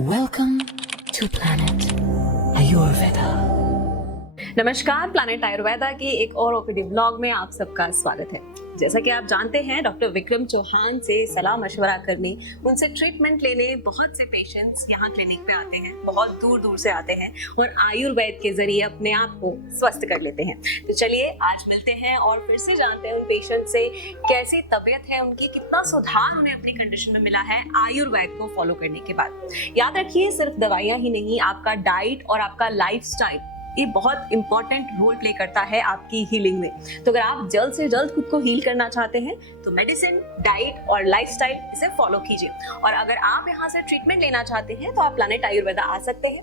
Welcome to Planet Ayurveda. नमस्कार, planet Ayurveda के एक और ओपीडी ब्लॉग में आप सबका स्वागत है। जैसा कि आप जानते हैं, डॉक्टर विक्रम चौहान से सलाह मशवरा करने, उनसे ट्रीटमेंट लेने बहुत से पेशेंट्स यहाँ क्लिनिक पे आते हैं, बहुत दूर दूर से आते हैं और आयुर्वेद के जरिए अपने आप को स्वस्थ कर लेते हैं। तो चलिए आज मिलते हैं और फिर से जानते हैं उन पेशेंट से कैसी तबीयत है उनकी, कितना सुधार उन्हें अपनी कंडीशन में मिला है आयुर्वेद को फॉलो करने के बाद। याद रखिए, सिर्फ दवाइयाँ ही नहीं, आपका डाइट और आपका लाइफस्टाइल ये बहुत इंपॉर्टेंट रोल प्ले करता है आपकी हीलिंग में। तो अगर आप जल्द से जल्द खुद को हील करना चाहते हैं तो मेडिसिन, डाइट और लाइफस्टाइल इसे फॉलो कीजिए। और अगर आप यहाँ से ट्रीटमेंट लेना चाहते हैं तो आप प्लैनेट आयुर्वेदा आ सकते हैं।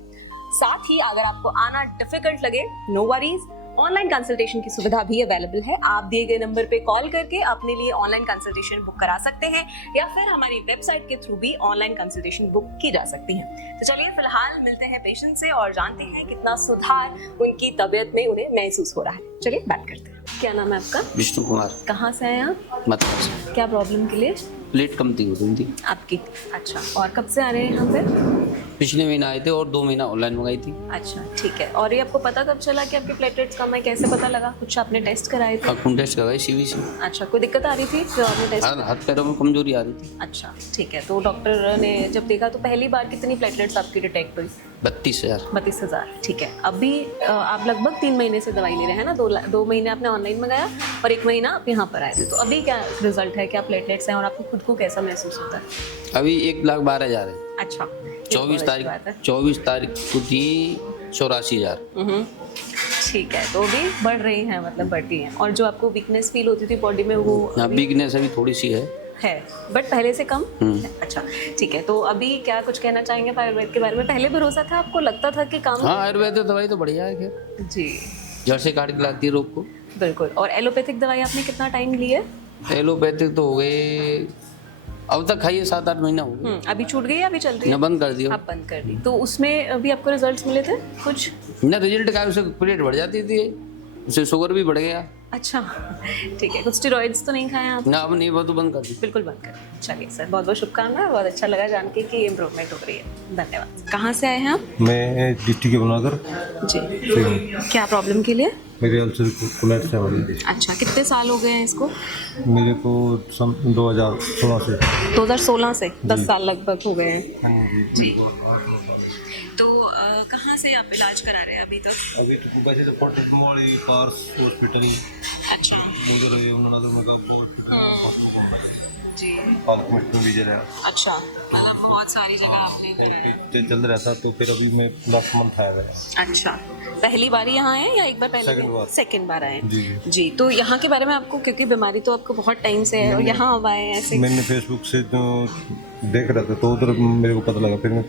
साथ ही अगर आपको आना डिफिकल्ट लगे, नो वरीज, ऑनलाइन कंसल्टेशन की सुविधा भी अवेलेबल है। आप दिए गए नंबर पे कॉल करके अपने लिए ऑनलाइन कंसल्टेशन बुक करा सकते हैं या फिर हमारी वेबसाइट के थ्रू भी ऑनलाइन कंसल्टेशन बुक की जा सकती है। तो चलिए फिलहाल मिलते हैं पेशेंट से और जानते हैं कितना सुधार उनकी तबीयत में उन्हें महसूस हो रहा है। चलिए बात करते हैं। क्या नाम है आपका? विष्णु कुमार। कहाँ से आए आप? मतलब से क्या प्रॉब्लम के लिए? प्लेट कम थी, हो रही थी आपकी। अच्छा, और कब से आ रहे हैं यहाँ पे? पिछले महीने आए थे और 2 महीना ऑनलाइन मंगाई थी। अच्छा, ठीक है। और ये आपको पता कब चला कि आपके प्लेटलेट्स कम है? कैसे पता लगा? कुछ आपने टेस्ट कराए थे? खून टेस्ट करवाई, सीवीसी। अच्छा, कोई दिक्कत आ रही थी जो आपने टेस्ट? हाथ पैरों में कमजोरी आ रही थी। अच्छा, ठीक है। तो डॉक्टर ने जब देखा तो पहली बार कितनी प्लेटलेट्स आपकी डिटेक्ट हुई? 32,000। 32,000, ठीक है। अभी आप लगभग 3 महीने से दवाई ले रहे हैं ना? 2 महीने आपने ऑनलाइन मंगाया और 1 महीना आप यहाँ पर आए थे। तो अभी क्या रिजल्ट है? क्या प्लेटलेट्स हैं और आपको खुद को कैसा महसूस होता है? अभी 1,12,000 है। अच्छा, 24 तारीख को थी 84,000। ठीक है। तो अभी बढ़ रही हैं, मतलब बढ़ती हैं। और जो आपको वीकनेस फील होती थी बॉडी में वो वीकनेस अभी थोड़ी सी है, बट पहले से कम है। अच्छा, ठीक है। तो अभी क्या कुछ कहना चाहेंगे आयुर्वेद के बारे में? पहले भरोसा था आपको? लगता था कि काम? हाँ, आयुर्वेद दवाई तो बढ़िया है। खैर जी, जड़ से काट के लाती है रोग को। बिल्कुल। और एलोपैथिक दवाई आपने कितना टाइम ली है? एलोपैथिक तो हो गए, अब तक खाइए 7-8 महीना हो गए। अभी छूट गई या अभी चल रही है? ना बंद कर दिया। आप बंद कर दी। तो उसमें अभी आपको रिजल्ट्स मिले थे कुछ? ना रिजल्ट का, उसे प्लेट बढ़ जाती थी, उसे शुगर भी बढ़ गया। अच्छा, ठीक है। कुछ स्टेरॉइड्स तो नहीं खाए आप? ना, अब नहीं, वो तो बंद कर दी। बिल्कुल बंद कर दी। चलिए सर, बहुत बहुत शुभकामनाएं। बहुत अच्छा लगा जान के कि इम्प्रूवमेंट हो रही है। धन्यवाद। कहाँ से आए हैं आप? मैं डिस्ट्रिक्ट यमुनानगर जी। क्या प्रॉब्लम के लिए? मेरे अल्सर कोलाइटिस है वाली। अच्छा, कितने साल हो गए हैं इसको? मेरे को 2016 से। 2016 से 10 साल लगभग हो गए हैं। हाँ जी। तो कहाँ से आप इलाज करा रहे हैं अभी तक? अभी तो वैसे तो फोर्ट मोड़ी पार्स हॉस्पिटल ही। अच्छा यमुनानगर में जी। पार्क में भी जरा। अच्छा, मतलब बहुत सारी जगह आपने कराया। चल रहा था तो फिर अभी मैं लास्ट मंथ आया था। अच्छा, पहली बार यहाँ आए या एक बार पहले? सेकंड बार आए। जी जी। तो यहाँ के बारे में आपको, क्योंकि बीमारी तो आपको बहुत टाइम से है और यहाँ अब आए हैं ऐसे? मैंने फेसबुक से तो देख रहा था तो उधर मेरे को पता लगा, फिर मैं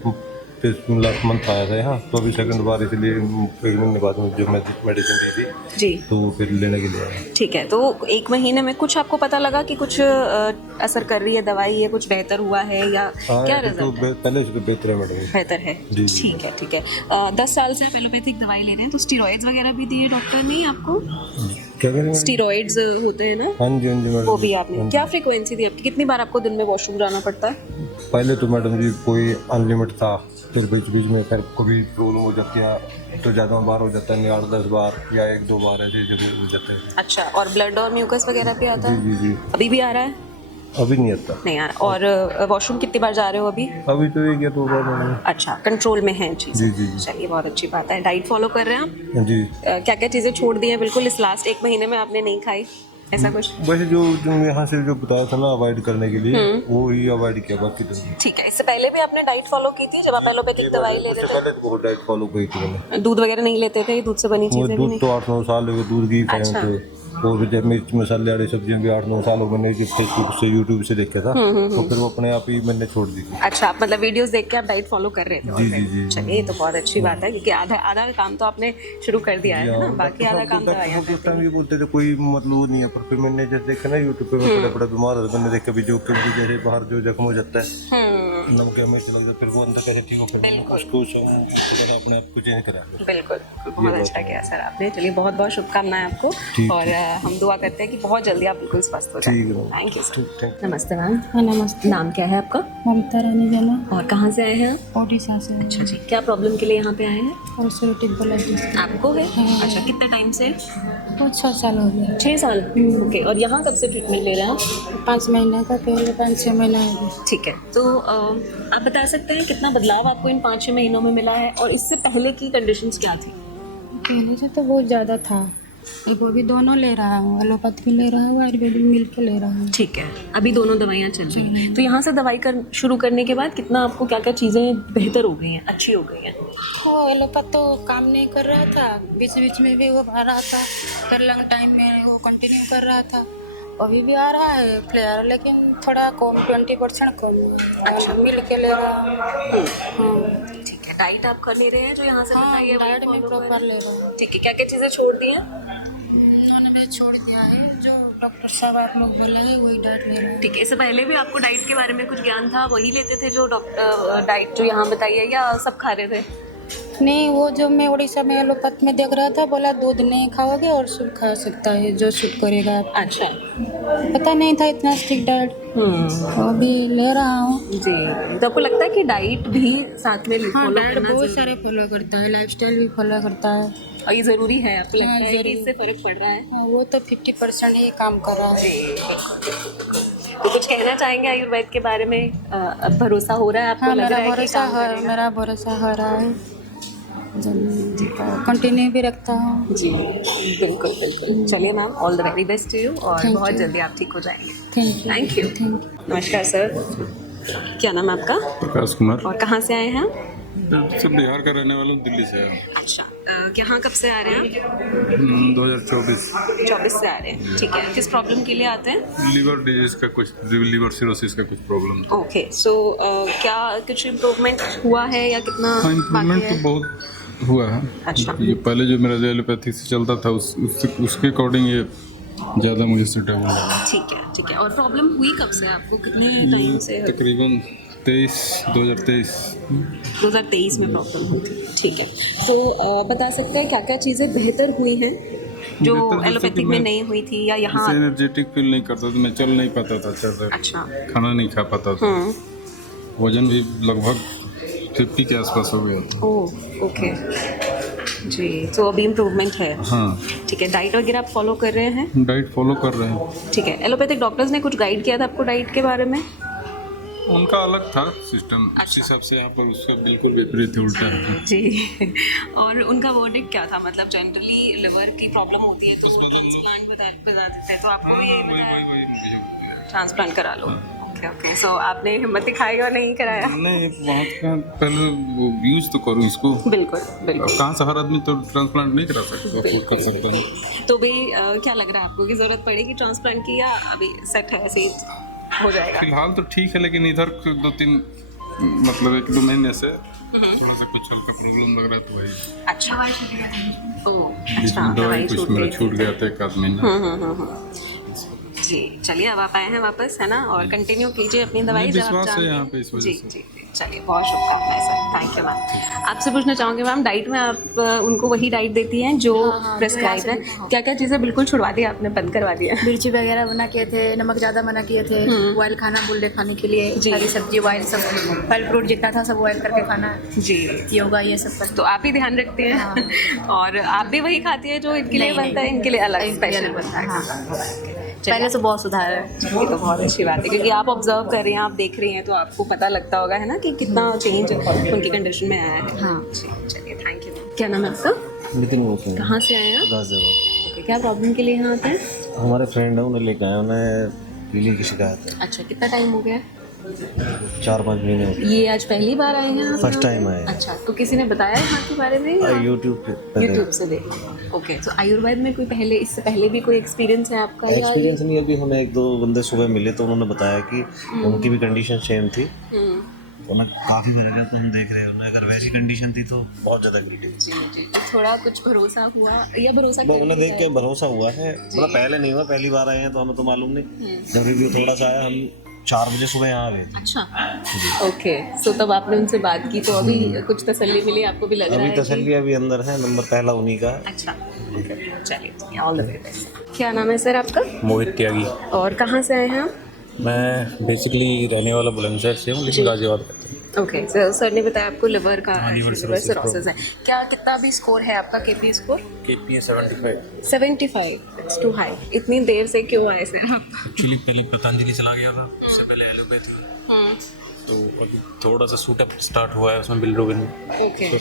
लास्ट मंथ आया था यहाँ। तो अभी सेकंड बार, इसलिए 1 महीने बाद में जो मेडिसिन दी थी जी, तो फिर लेने के लिए आया। ठीक है। तो 1 महीने में कुछ आपको पता लगा कि कुछ असर कर रही है दवाई, या कुछ बेहतर हुआ है या क्या रिजल्ट तो है? पहले से तो बेहतर है मैडम। बेहतर है, ठीक है, ठीक है। 10 साल से आप एलोपैथिक दवाई ले रहे हैं, तो स्टेरॉइड्स वगैरह भी दिए डॉक्टर ने आपको? क्या करें? स्टेरॉइड्स होते हैं ना? हाँ जी मैडम। वो भी आपने? क्या फ्रीक्वेंसी थी आपकी? कितनी बार आपको दिन में वॉशरूम जाना पड़ता है? पहले तो मैडम जी कोई अनलिमिट था, फिर बीच बीच में फिर कभी प्रॉब्लम हो जाती है तो ज़्यादा बार हो जाता है, 8-10 बार या 1-2 बार ऐसे जब हो जाते हैं। अच्छा, और ब्लड और म्यूकस वगैरह भी आता है? जी जी। अभी भी आ रहा है? अभी नहीं आता। नहीं आ रहा। और वॉशरूम कितनी बार जा रहे हो अभी? अभी तो 1 या 2 बार मैंने। अच्छा, कंट्रोल में है चीज़? जी जी। चलिए, बहुत अच्छी बात है। डाइट फॉलो कर रहे हैं आप? जी। क्या क्या चीज़ें छोड़ दी हैं बिल्कुल इस लास्ट 1 महीने में आपने नहीं खाई, ऐसा कुछ? वैसे जो यहाँ से जो बताया था ना अवॉइड करने के लिए, वो ही अवॉइड किया, बाकी तो नहीं। ठीक है। इससे पहले भी आपने डाइट फॉलो की थी जब आप एलोपैथिक दवाई ले रहे थे? पहले तो बहुत डाइट फॉलो की थी मैंने। दूध वगैरह नहीं लेते थे? दूध से बनी चीज़ें भी दूध नहीं? तो 8-9 साल हो गए दूध घी खाए अच्छा। थे। और जब मिर्च मसाले वाली सब्जियां भी 8-9 साल हो गए, मैंने फेसबुक से यूट्यूब से देखा था, तो फिर वो अपने आप ही मैंने छोड़ दी थी। अच्छा, मतलब वीडियोस देख के आप डाइट फॉलो कर रहे थे? जी जी जी। चलिए, ये तो बहुत अच्छी बात है, क्योंकि आधा काम तो आपने शुरू कर दिया है ना, बाकी आधा काम दवाइयाँ उस टाइम ये बोलते थे कोई मतलब वो नहीं है, पर फिर मैंने जैसे देखा ना यूट्यूब पे, मैं बड़ा बीमार हो मैंने देखा भी जो जैसे बाहर जो जख्म हो जाता है, नमक में लग जाता, फिर वो अंदर कैसे ठीक हो, फिर उसको अपने आप को चेंज करा। बिल्कुल, बहुत अच्छा किया सर आपने। चलिए, बहुत बहुत शुभकामनाएं आपको। और है। हम दुआ करते हैं कि बहुत जल्दी आप बिल्कुल स्वस्थ हो जाए। ठीक है। Thank you sir. थैंक नमस्ते मैम। हाँ नमस्ते। नाम क्या है आपका? ममता रानी जना, और कहाँ से आए हैं आप? ओडिशा से। अच्छा जी, क्या प्रॉब्लम के लिए यहाँ पे आए हैं? और सिरोटिक ब्लाइटिस। आपको है? हाँ। अच्छा, कितने टाइम से? वो 6 साल हो गए। 6 साल। ओके, और यहाँ कब से ट्रीटमेंट ले रहे हैं आप? 5 महीने का, पहले 5-6 महीना हो गया। ठीक है, तो आप बता सकते हैं कितना बदलाव आपको इन 5-6 महीनों में मिला है, और इससे पहले की कंडीशंस क्या थी? पहले से तो बहुत ज़्यादा था। वो भी दोनों ले रहा हूँ, एलोपैथ भी ले रहा हूँ, आयुर्वेदिक मिल के ले रहा हूँ। ठीक है, अभी दोनों दवाइयाँ चल रही हैं। तो यहाँ से दवाई शुरू करने के बाद कितना आपको क्या क्या चीज़ें बेहतर हो गई हैं, अच्छी हो गई हैं? वो एलोपैथ तो काम नहीं कर रहा था, बीच बीच में भी वो भर रहा था, फिर लंग टाइम में वो कंटिन्यू कर रहा था। अभी भी आ रहा है फ्लेयर, लेकिन थोड़ा कम, 20% कम है। अच्छा, मिल के ले रहा हूँ। हाँ ठीक है, डाइट आप कर ले रहे हैं जो यहाँ से हाँ, बताइए? डाइट में प्रॉपर ले रहा हूँ। ठीक है, क्या क्या चीज़ें छोड़ दी हैं? नॉनवेज छोड़ दिया है, जो डॉक्टर साहब आप लोग बोले हैं वही डाइट ले रहे हैं। ठीक है, इससे पहले भी आपको डाइट के बारे में कुछ ज्ञान था, वही लेते थे जो डॉक्टर डाइट जो यहाँ बताइए, या सब खा रहे थे? नहीं, वो जो मैं उड़ीसा में एलोपैथ में देख रहा था, बोला दूध नहीं खाओगे और सूप खा सकता है जो सूट करेगा आप। अच्छा। पता नहीं था इतना स्ट्रिक्ट डाइट, अभी ले रहा हूँ। जी, तो आपको लगता है कि डाइट भी साथ में हाँ, फॉलो डाइट करना बहुत जरूरी सारे फॉलो करता है, लाइफस्टाइल भी फॉलो करता है। है और ये ज़रूरी है? आपको लगता हाँ, है कि जरूरी। इससे फ़र्क पड़ रहा है? हाँ, वो तो 50% ही काम कर रहा है। तो कुछ कहना चाहेंगे आयुर्वेद के बारे में? अब भरोसा हो रहा है आपको? हाँ, लग मेरा रहा है कि भरोसा काम है, करेगा? मेरा भरोसा हो रहा है, कंटिन्यू भी रखता हूँ। जी, बिल्कुल बिल्कुल। चलिए ma'am, all the very best to you, और Thank बहुत you. जल्दी आप ठीक हो जाएंगे। Thank you. Thank you. नमस्कार सर, क्या नाम है आपका प्रकाश कुमार। और कहाँ से आए हैं? सब बिहार का रहने वाला हूँ, दिल्ली से आया हूँ। अच्छा, यहाँ कब से आ रहे हैं आप? 2024। 24 से आ रहे हैं। ठीक है, किस प्रॉब्लम के लिए आते हैं? लीवर डिजीज का कुछ, लीवर सिरोसिस का कुछ प्रॉब्लम था। ओके, सो क्या कुछ इम्प्रूवमेंट हुआ है या कितना हाँ, इम्प्रूवमेंट बाकी तो है? बहुत हुआ है। अच्छा। ये पहले जो मेरा जो एलोपैथी से चलता था उसके अकॉर्डिंग ये ज़्यादा मुझे सूटेबल लगा। ठीक है। और प्रॉब्लम हुई कब से आपको, कितने टाइम से? तकरीबन 2023 2023 में प्रॉब्लम हुई थी। ठीक है, तो बता सकते हैं क्या क्या चीज़ें बेहतर हुई हैं जो बेहतर जैसे एलोपैथिक कि में मैं- नहीं हुई थी, या यहाँ? जैसे एनर्जेटिक फील नहीं करता था, मैं चल नहीं पाता था अच्छे से, अच्छा। खाना नहीं खा पाता था, हम्म। वजन भी लगभग 50 के आसपास हो गया था। ओह, ओके जी, तो अभी इम्प्रूवमेंट है। हाँ, ठीक है, डाइट वगैरह आप फॉलो कर रहे हैं? डाइट फॉलो कर रहे हैं। ठीक है, एलोपैथिक डॉक्टर्स ने कुछ गाइड किया था आपको डाइट के बारे में? उनका अलग था सिस्टम, उस हिसाब से यहाँ पर उसका बिल्कुल विपरीत उल्टा है। जी। और उनका वर्डिक्ट क्या था? मतलब जनरली लिवर की प्रॉब्लम होती है तो वो ट्रांसप्लांट बता देते हैं, तो आपको भी यही बताया ट्रांसप्लांट करा लो? ओके, सो आपने हिम्मत दिखाई और नहीं कराया? नहीं, बहुत का पहले वो यूज़ तो करूँ इसको। बिल्कुल बिल्कुल। कहाँ से हर आदमी तो ट्रांसप्लांट नहीं करा सकता, अफोर्ड कर सकता है। तो भी क्या लग रहा है आपको कि ज़रूरत पड़ेगी ट्रांसप्लांट की, या अभी सेट है, ऐसे ही हो जाएगा? फिलहाल तो ठीक है, लेकिन इधर 2-3 मतलब 1-2 महीने से थोड़ा सा कुछ हल्का प्रॉब्लम लग रहा था, वही अच्छा। ओह, बीच अच्छा, में दवाई दवाई कुछ मेरा छूट गया था 1-8 महीना। जी, चलिए अब आप आए हैं वापस, है ना, और कंटिन्यू कीजिए अपनी दवाई जब आप विश्वास है जानते यहाँ हैं। पे इस वजह जी से। जी जी, चलिए, बहुत शुभकामनाएं सर, थैंक यू मैम। आपसे पूछना चाहूँगी मैम, डाइट में आप उनको वही डाइट देती हैं जो प्रेस्क्राइब है? क्या क्या चीज़ें बिल्कुल छुड़वा दी आपने, बंद करवा दिया? मिर्ची वगैरह मना किए थे, नमक ज़्यादा मना किए थे, ऑयल खाना बोल खाने के लिए, हरी सब्जी ऑयल सब, फल फ्रूट जितना था सब ऑयल करके खाना है, जी, योगा ये सब कर। तो आप ही ध्यान रखती हैं? और आप भी वही खाती है जो इनके लिए नहीं, बनता है? नहीं। इनके लिए अलग स्पेशल अलग बनता है? हाँ। पहले से बहुत सुधार है। ये तो बहुत अच्छी बात है, क्योंकि आप ऑब्जर्व कर रही हैं, आप देख रही हैं, तो आपको पता लगता होगा, है ना, कि कितना चेंज उनकी कंडीशन में आया है। हाँ। चलिए, थैंक यू। क्या नाम है आपका? नितिन गोस्वामी, कहाँ से आए हैं आप? गाजियाबाद। ओके, क्या प्रॉब्लम के लिए यहाँ आते हैं? हमारे फ्रेंड है, उन्हें लेके आए, उन्हें पीली की शिकायत है। अच्छा, कितना टाइम हो गया? 4-5 महीने हो गए। ये आज पहली बार आए हैं आप? फर्स्ट टाइम आए। अच्छा, तो किसी ने बताया यहाँ के बारे में? यूट्यूब पे यूट्यूब से देखा। ओके, तो आयुर्वेद में कोई पहले, इससे पहले भी कोई एक्सपीरियंस है आपका? या एक्सपीरियंस नहीं, अभी हमें 1-2 बंदे सुबह मिले तो उन्होंने बताया कि उनकी भी कंडीशन सेम थी, उन्हें काफ़ी फर्क है, तो हम देख रहे हैं उन्हें अगर वैसी कंडीशन थी तो बहुत ज़्यादा गिल्टी। जी जी, तो थोड़ा कुछ भरोसा हुआ, या भरोसा कर उन्हें देख लिया के है? भरोसा हुआ है, मतलब पहले नहीं हुआ, पहली बार आए हैं तो हमें तो मालूम नहीं, जब रिव्यू थोड़ा सा आया हम 4 बजे सुबह यहाँ आ गए थे। अच्छा, ओके। सो तब आपने उनसे बात की तो अभी कुछ तसल्ली मिली, आपको भी लग रहा अभी है तसल्ली अभी अंदर है, नंबर पहला उन्हीं का है। अच्छा, चलिए, ऑल द वेरी बेस्ट। क्या नाम है सर आपका? मोहित त्यागी। और कहाँ से आए हैं आप? मैं बेसिकली रहने वाला बुलंदशहर से हूँ, लेकिन गाजियाबाद रहता हूँ। ओके, सर ने बताया आपको लिवर का लिवर सिरोसिस है। क्या कितना भी स्कोर है आपका KP score? KPA 75। 75, it's too high. इतनी देर से क्यों आए सर आप? एक्चुअली पहले पतंजलि चला गया था, उससे पहले एलोपैथी, तो अभी थोड़ा सा सूटअप स्टार्ट हुआ है उसमें बिल्डरोबिन। ओके,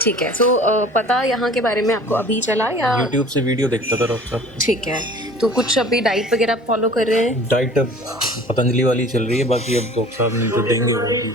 ठीक है। सो पता यहाँ के बारे में आपको अभी चला या यूट्यूब से वीडियो देखता था डॉक्टर साहब। ठीक है, तो कुछ अभी डाइट वगैरह आप फॉलो कर रहे हैं? डाइट अब पतंजलि वाली चल रही है, बाकी अब डॉक्टर साहब ने जो देंगे वो भी।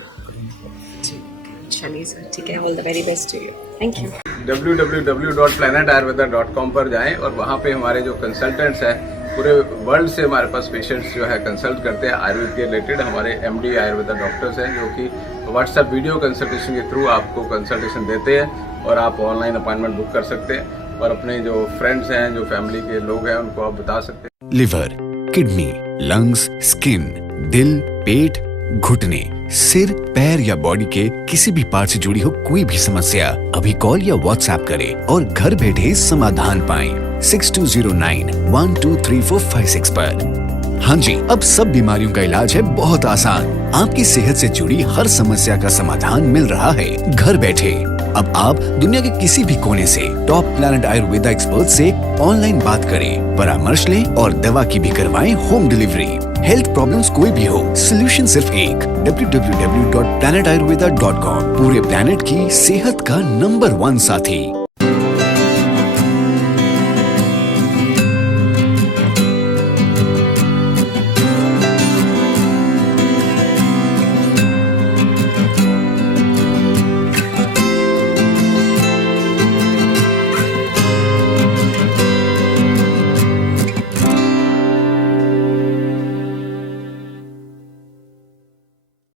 चलिए सर, ठीक है, all the very best to you, thank you. www.planetayurveda.com पर जाएं और वहाँ पे हमारे जो कंसल्टेंट्स हैं पूरे वर्ल्ड से हमारे पास पेशेंट्स जो है कंसल्ट करते हैं आयुर्वेद के रिलेटेड। हमारे MD आयुर्वेदा डॉक्टर्स हैं जो कि व्हाट्सएप वीडियो कंसल्टेशन के थ्रू आपको कंसल्टेशन देते हैं और आप ऑनलाइन अपॉइंटमेंट बुक कर सकते हैं और अपने जो फ्रेंड्स हैं, जो फैमिली के लोग हैं, उनको आप बता सकते हैं। लिवर, किडनी, लंग्स, स्किन, दिल, पेट, घुटने, सिर, पैर या बॉडी के किसी भी पार्ट से जुड़ी हो कोई भी समस्या, अभी कॉल या व्हाट्सएप करें और घर बैठे समाधान पाएं 6209123456 पर। हाँ जी, अब सब बीमारियों का इलाज है बहुत आसान। आपकी सेहत से जुड़ी हर समस्या का समाधान मिल रहा है घर बैठे। अब आप दुनिया के किसी भी कोने से टॉप प्लैनेट आयुर्वेदा एक्सपर्ट से ऑनलाइन बात करें, परामर्श लें और दवा की भी करवाएं होम डिलीवरी। हेल्थ प्रॉब्लम्स कोई भी हो, सोल्यूशन सिर्फ एक, www.planetayurveda.com। पूरे प्लैनेट की सेहत का नंबर 1 साथी।